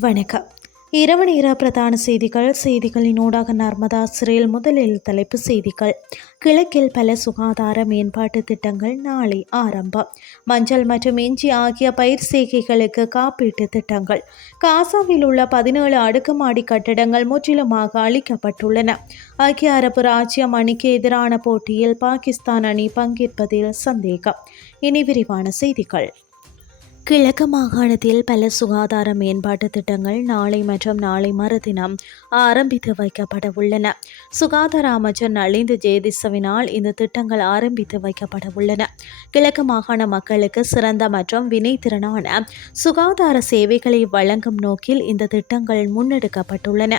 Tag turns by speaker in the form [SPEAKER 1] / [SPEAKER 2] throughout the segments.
[SPEAKER 1] வணக்கம். இரவு நேர பிரதான செய்திகள் செய்திகளின் ஊடாக நர்மதா சிறையில் முதலில் தலைப்பு செய்திகள். கிழக்கில் பல சுகாதார மேம்பாட்டு திட்டங்கள் நாளை ஆரம்பம். மஞ்சள் மற்றும் இஞ்சி ஆகிய பயிர் செய்கைகளுக்கு காப்பீட்டு திட்டங்கள். காசாவில் உள்ள பதினேழு அடுக்குமாடி கட்டடங்கள் முற்றிலுமாக அளிக்கப்பட்டுள்ளன ஐக்கிய அரபு ராஜ்யம் அணிக்கு எதிரான போட்டியில் பாகிஸ்தான் அணி பங்கேற்பதில் சந்தேகம். இனி விரிவான செய்திகள். கிழக்கு மாகாணத்தில் பல சுகாதார மேம்பாட்டு திட்டங்கள் நாளை மற்றும் நாளை மறுதினம் ஆரம்பித்து வைக்கப்பட உள்ளன. சுகாதார அமைச்சர் நலிந்து ஜேதிசவினால் இந்த திட்டங்கள் ஆரம்பித்து வைக்கப்பட உள்ளன. கிழக்கு மாகாண மக்களுக்கு சிறந்த மற்றும் வினைத்திறனான சுகாதார சேவைகளை வழங்கும் நோக்கில் இந்த திட்டங்கள் முன்னெடுக்கப்பட்டுள்ளன.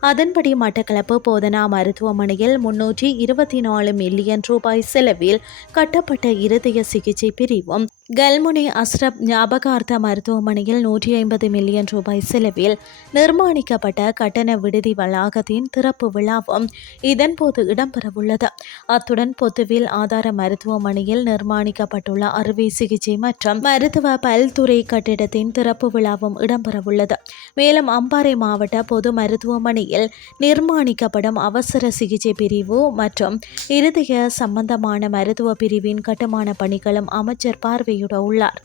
[SPEAKER 1] அதன்படி மட்டக்களப்பு போதனா மருத்துவமனையில் முன்னூற்றி இருபத்தி நாலு மில்லியன் ரூபாய் செலவில் கட்டப்பட்ட இருதய சிகிச்சை பிரிவும் கல்முனை அஸ்ரப் ஞாபகார்த்த மருத்துவமனையில் நூற்றி ஐம்பது மில்லியன் ரூபாய் செலவில் நிர்மாணிக்கப்பட்ட கட்டண விடுதி வளாகத்தின் திறப்பு விழாவும் இதன்போது இடம்பெறவுள்ளது. அத்துடன் பொத்துவில் ஆதார மருத்துவமனையில் நிர்மாணிக்கப்பட்டுள்ள அறுவை சிகிச்சை மற்றும் மருத்துவ பல்துறை கட்டிடத்தின் திறப்பு விழாவும் இடம்பெறவுள்ளது. மேலும் அம்பாறை மாவட்ட பொது மருத்துவமனையில் நிர்மாணிக்கப்படும் அவசர சிகிச்சை பிரிவு மற்றும் இருதய சம்பந்தமான மருத்துவ பிரிவின் கட்டுமான பணிகளும் அமைச்சர் வெளியிட உள்ளார்.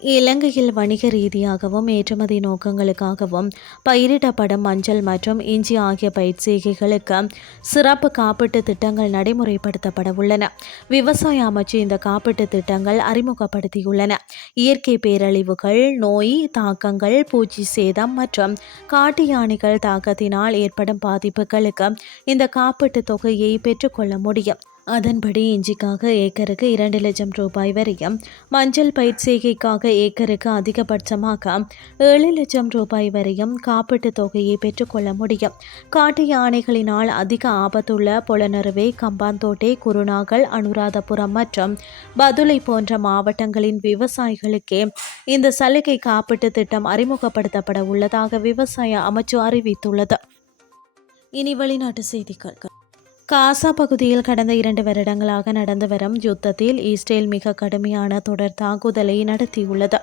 [SPEAKER 1] இலங்கையில் வணிக ரீதியாகவும் ஏற்றுமதி நோக்கங்களுக்காகவும் பயிரிடப்படும் மஞ்சள் மற்றும் இஞ்சி ஆகிய பயிற்சிகைகளுக்கு சிறப்பு காப்பீட்டு திட்டங்கள் நடைமுறைப்படுத்தப்பட உள்ளன. விவசாய அமைச்சு இந்த காப்பீட்டு திட்டங்கள் அறிமுகப்படுத்தியுள்ளன. இயற்கை பேரழிவுகள் நோய் தாக்கங்கள் பூச்சி சேதம் மற்றும் காட்டு யானைகள் தாக்கத்தினால் ஏற்படும் பாதிப்புகளுக்கு இந்த காப்பீட்டு தொகையை பெற்றுக்கொள்ள முடியும். அதன்படி இஞ்சிக்காக ஏக்கருக்கு இரண்டு லட்சம் ரூபாய் வரையும் மஞ்சள் பயிர் செய்கைக்காக ஏக்கருக்கு அதிகபட்சமாக ஏழு லட்சம் ரூபாய் வரையும் காப்பீட்டுத் தொகையை பெற்றுக்கொள்ள முடியும். காட்டு யானைகளினால் அதிக ஆபத்துள்ள பொலனறுவை கம்பாந்தோட்டை குருநாகல் அனுராதபுரம் மற்றும் பதுளை போன்ற மாவட்டங்களின் விவசாயிகளுக்கே இந்த சலுகை காப்பீட்டு திட்டம் அறிமுகப்படுத்தப்பட உள்ளதாக விவசாய அமைச்சு அறிவித்துள்ளது. இனி வெளிநாட்டு செய்திகள். காசா பகுதியில் கடந்த இரண்டு வருடங்களாக நடந்து வரும் யுத்தத்தில் இஸ்ரேல் மிக கடுமையான தொடர் தாக்குதலை நடத்தியுள்ளது.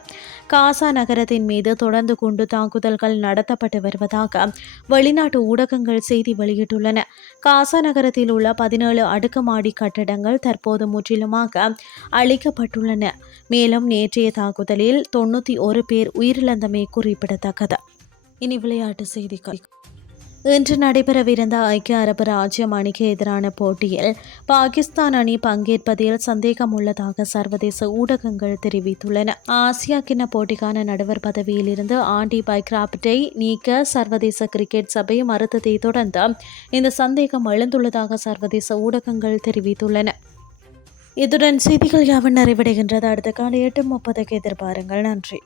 [SPEAKER 1] காசா நகரத்தின் மீது தொடர்ந்து குண்டு தாக்குதல்கள் நடத்தப்பட்டு வருவதாக வெளிநாட்டு ஊடகங்கள் செய்தி வெளியிட்டுள்ளன. காசா நகரத்தில் உள்ள பதினேழு அடுக்குமாடி கட்டடங்கள் தற்போது முற்றிலுமாக அழிக்கப்பட்டுள்ளன. மேலும் நேற்றைய தாக்குதலில் தொண்ணூற்றி ஒரு பேர் உயிரிழந்தமை குறிப்பிடத்தக்கது. இனி விளையாட்டு செய்திகள். இன்று நடைபெறவிருந்த ஐக்கிய அரபு ராஜ்யம் அணிக்கு எதிரான போட்டியில் பாகிஸ்தான் அணி பங்கேற்பதில் சந்தேகம் உள்ளதாக சர்வதேச ஊடகங்கள் தெரிவித்துள்ளன. ஆசியா கிண்ண போட்டிக்கான நடுவர் பதவியிலிருந்து ஆண்டி பைக்ராப்டை நீக்க சர்வதேச கிரிக்கெட் சபை மறுத்ததை தொடர்ந்து இந்த சந்தேகம் எழுந்துள்ளதாக சர்வதேச ஊடகங்கள் தெரிவித்துள்ளன. இத்துடன் செய்திகள் யாவன் நிறைவடைகின்றது. அடுத்த காலை எட்டு முப்பதுக்கு எதிர்பாருங்கள். நன்றி.